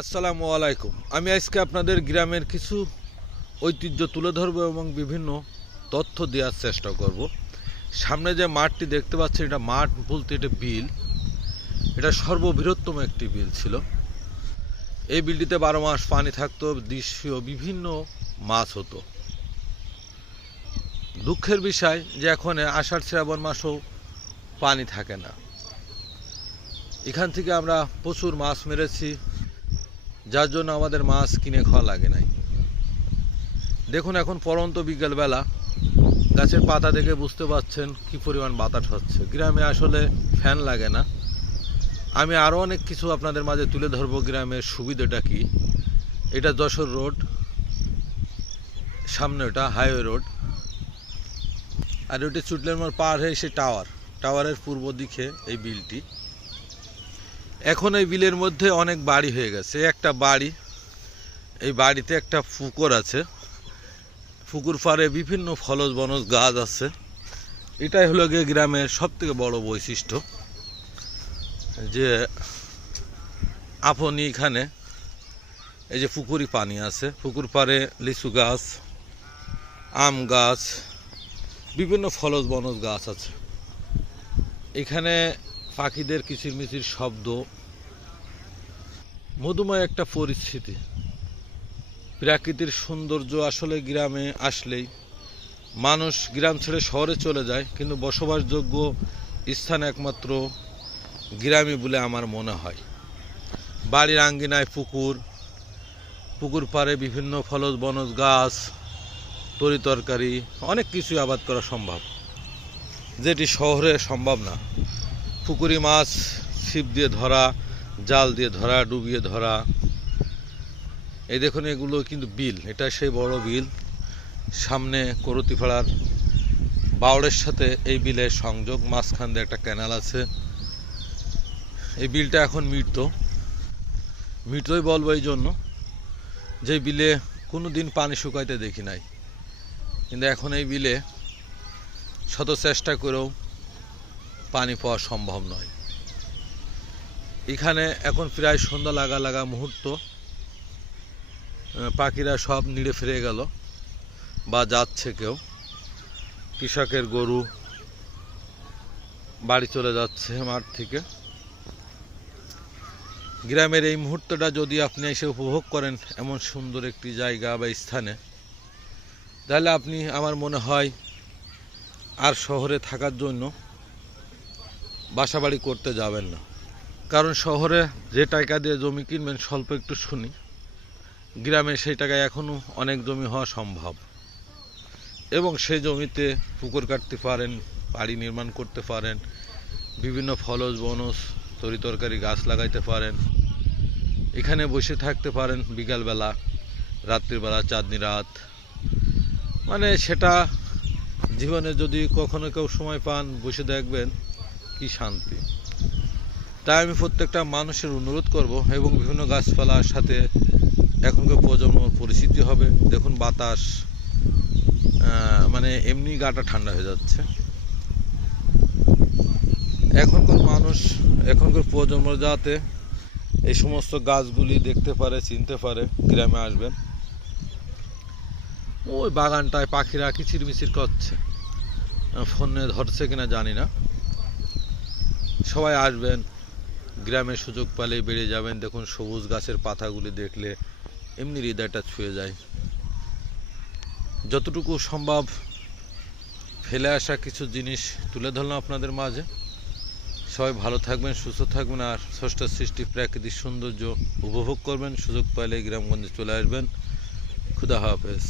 আসসালামু আলাইকুম। আমি আজকে আপনাদের গ্রামের কিছু ঐতিহ্য তুলে ধরবো এবং বিভিন্ন তথ্য দেওয়ার চেষ্টা করব। সামনে যে মাঠটি দেখতে পাচ্ছেন, এটা মাঠ বলতে এটা বিল। এটা সর্ববৃহত্তম একটি বিল ছিল। এই বিলটিতে বারো মাস পানি থাকতো, দৃশ্যীয় বিভিন্ন মাছ হতো। দুঃখের বিষয় যে এখন আষাঢ় শ্রাবণ মাসেও পানি থাকে না। এখান থেকে আমরা প্রচুর মাছ মেরেছি। যার জন্য আমাদের মাছ কিনে খাওয়া লাগে নাই। দেখুন এখন পরন্ত বিকেলবেলা গাছের পাতা দেখে বুঝতে পারছেন কি পরিমাণ বাতাস হচ্ছে। গ্রামে আসলে ফ্যান লাগে না। আমি আরও অনেক কিছু আপনাদের মাঝে তুলে ধরবো গ্রামের সুবিধাটা কি। এটা যশোর রোড সামনে ওটা হাইওয়ে রোড। আর ওটি চুটলের পার হয়ে সে টাওয়ার। টাওয়ারের পূর্ব দিকে এই বিলটি। এখন এই বিলের মধ্যে অনেক বাড়ি হয়ে গেছে। একটা বাড়ি, এই বাড়িতে একটা পুকুর আছে। পুকুর পাড়ে বিভিন্ন ফলজ বনজ গাছ আছে। এটাই হলো গিয়ে গ্রামের সব থেকে বড় বৈশিষ্ট্য। যে আপনি এখানে এই যে পুকুরি পানি আছে, পুকুর পাড়ে লিচু গাছ, আম গাছ, বিভিন্ন ফলজ বনজ গাছ আছে। এখানে পাখিদের কিচিরমিচির শব্দ। মধুময় একটা পরিস্থিতি। প্রাকৃতির সৌন্দর্য আসলে গ্রামে আসলেই। মানুষ গ্রাম ছেড়ে শহরে চলে যায়, কিন্তু বসবাসযোগ্য স্থান একমাত্র গ্রামই বলে আমার মনে হয়। বাড়ির আঙ্গিনায় পুকুর পুকুর পাড়ে বিভিন্ন ফলজ, বনজ গাছ, তরি তরকারি, অনেক কিছুই আবাদ করা সম্ভব। যেটি শহরে সম্ভব না। পুকুরি মাছ, ছিপ দিয়ে ধরা, জাল দিয়ে ধরা, ডুবিয়ে ধরা। এই দেখুন, এগুলো কিন্তু বিল। এটা সেই বড় বিল। সামনে করতিপাড়ার বাউড়ের সাথে এই বিলের সংযোগ, মাঝখান দিয়ে একটা ক্যানাল আছে। এই বিলটা এখন মৃত। মৃতই বলব এই জন্য যে বিলে কোনো দিন পানি শুকাইতে দেখি নাই। কিন্তু এখন এই বিলে শত চেষ্টা করেও পানি পাওয়া সম্ভব নয়। এখানে এখন প্রায় সন্ধ্যা লাগা লাগা মুহূর্ত পাখিরা সব নিড়ে ফিরে গেল, বা যাচ্ছে কেউ। কৃষকের গরু বাড়ি চলে যাচ্ছে মাঠ থেকে। গ্রামের এই মুহূর্তটা যদি আপনি এসে উপভোগ করেন এমন সুন্দর একটি জায়গা বা স্থানে, তাহলে আপনি, আমার মনে হয়, আর শহরে থাকার জন্য বাসাবাড়ি করতে যাবেন না। কারণ শহরে যে টাকা দিয়ে জমি কিনবেন, স্বল্প একটু শুনি। গ্রামে সেই টাকায় এখনও অনেক জমি হওয়া সম্ভব। এবং সেই জমিতে পুকুর কাটতে পারেন, বাড়ি নির্মাণ করতে পারেন, বিভিন্ন ফলজ বনজ তরি তরকারি, গাছ লাগাইতে পারেন। এখানে বসে থাকতে পারেন বিকালবেলা, রাত্রিবেলা, চাঁদনি রাত। মানে সেটা জীবনে যদি কখনো কেউ সময় পান, বসে দেখবেন কি শান্তি? তাই আমি প্রত্যেকটা মানুষের অনুরোধ করব এবং বিভিন্ন গাছপালার সাথে এখনকার প্রজন্মর পরিস্থিতি হবে। দেখুন বাতাস মানে এমনি গাটা ঠান্ডা হয়ে যাচ্ছে। এখনকার মানুষ, এখনকার প্রজন্ম যাতে এই সমস্ত গাছগুলি দেখতে পারে, চিনতে পারে, গ্রামে আসবেন। ওই বাগানটায় পাখিরা কিচিরমিচির করছে। ফোনে ধরছে কিনা জানি না। সবাই আসবেন গ্রামে সুযোগ পেলেই বেড়ে যাবেন। দেখুন, সবুজ গাছের পাতাগুলি দেখলে এমনি হৃদয়টা ছুঁয়ে যায়। যতটুকু সম্ভব ফেলে আসা কিছু জিনিস তুলে ধরলাম আপনাদের মাঝে। সবাই ভালো থাকবেন, সুস্থ থাকবেন, আর ষষ্ঠ সৃষ্টি প্রাকৃতিক সৌন্দর্য উপভোগ করবেন। সুযোগ পাইলে গ্রামগঞ্জে চলে আসবেন। খুদা হাফেজ।